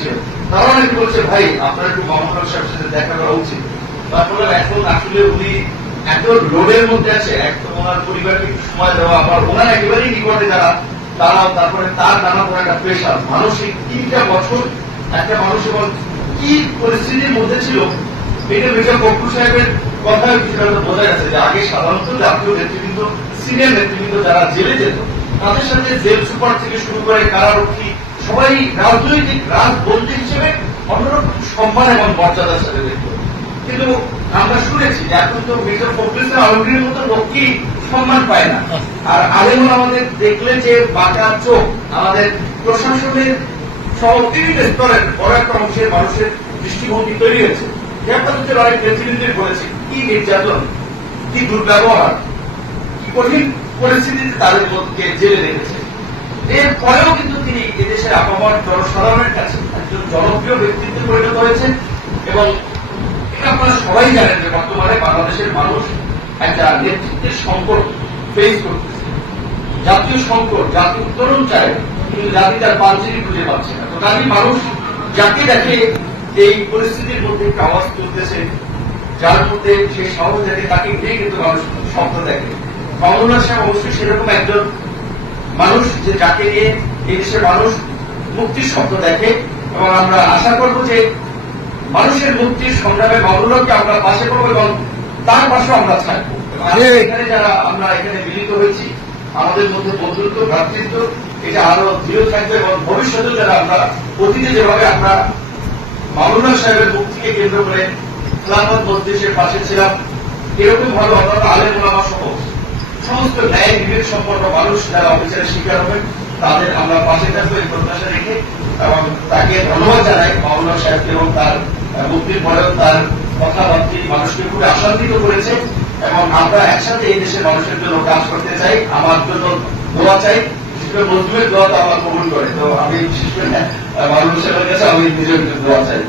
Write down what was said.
হিসেবে তারা অনেকে বলছে, ভাই, আপনার একটু মোহাম্মদ সাহেবের সাথে দেখা করা উচিত। তারপরে এখন আসলে উনি এত লোডের মধ্যে আছে, একদম ওনার পরিবারকে সময় দেওয়া, আবার ওনার একেবারেই নিকটে যারা তারা তারপরে তার নানা কোনো একটা প্রেশার মানসিক তিনটা বছর একটা মানুষ এবং কি পরিস্থিতির মধ্যে ছিল, এটা মির্জা ফখরুল সাহেবের কথা কিছুটা বোঝা গেছে যে আগে সাধারণত জাতীয় নেতৃবৃন্দ সিনিয়র নেতৃবৃন্দ যারা জেলে যেত, তাদের সাথে জেল সুপার থেকে শুরু করে কারারক্ষী সবাই রাজনৈতিক রাজবন্দী হিসেবে অন্যরকম সম্মান এবং মর্যাদার সাথে দেখত। কিন্তু আমরা শুনেছি যে এখন তো মির্জা ফখরুল আলমগীরের মতো লোকই সম্মান পায় না। আর আলেমন আমাদের দেখলে যে বাঁকা চোখ, আমাদের প্রশাসনের সহ স্তরের বড় একটা অংশের মানুষের দৃষ্টিভঙ্গি তৈরি হয়েছে। হেফাজতের অনেক নেতৃবৃন্দের বলেছে কি নির্যাতন, কি দুর্ব্যবহার, কি কঠিন পরিস্থিতিতে তাদের মধ্যে জেলে রেখেছে। এরপরেও কিন্তু তিনি এদেশের আপামর জনসাধারণের কাছে একজন জনপ্রিয় ব্যক্তিত্বে পরিণত হয়েছেন এবং এটা আপনারা সবাই জানেন যে বর্তমানে বাংলাদেশের মানুষ একটা নেতৃত্বের সংকট ফেস করতেছে। জাতীয় সংকট জাতি উত্তরণ চায়, কিন্তু জাতি তার পাঞ্চিরি খুঁজে পাচ্ছে না। তো কাজে মানুষ যাকে দেখে এই পরিস্থিতির মধ্যে একটা আওয়াজ তুলতেছে, যার মধ্যে সে সাহস দেখে তাকে নিয়ে কিন্তু মানুষ স্বপ্ন দেখে। কমলনাথ সাহেব অবশ্যই সেরকম একজন মানুষ যে যাকে নিয়ে এই দেশের মানুষ মুক্তির স্বপ্ন দেখে এবং আমরা আশা করব যে মানুষের মুক্তির সংগ্রামে মামলাকে আমরা পাশে করব এবং তার পাশেও আমরা থাকব। এখানে যারা আমরা এখানে মিলিত হয়েছি আমাদের মধ্যে বন্ধুত্ব ভ্রাতৃত্ব এটা আরও দৃঢ় থাকবে এবং ভবিষ্যতে যারা আমরা অতীতে যেভাবে আমরা মামুনা সাহেবের মুক্তিকে কেন্দ্র করে খেলাফত মজলিসের পাশে ছিলাম এরকম ভাবে অন্যান্য আলেম ওলামা সহ সমস্ত ন্যায় বিবেক সম্পন্ন মানুষ যারা অফিসের শিকার হবেন, তাদের আমরা পাশে থাকব এই প্রত্যাশা রেখে এবং তাকে ধন্যবাদ জানাই মামুনা সাহেবকে এবং তার মুক্তির পরেও তার কথাবার্তি মানুষকে খুবই আশান্বিত করেছে এবং আমরা একসাথে এই দেশের মানুষের জন্য কাজ করতে চাই, আমার জন্য দোয়া চাই করে মজদুরের দোয়া তো আমার কবুল করে। তো আমি বিশেষ করে সাহেবের কাছে আমি নিজের দোয়া চাই।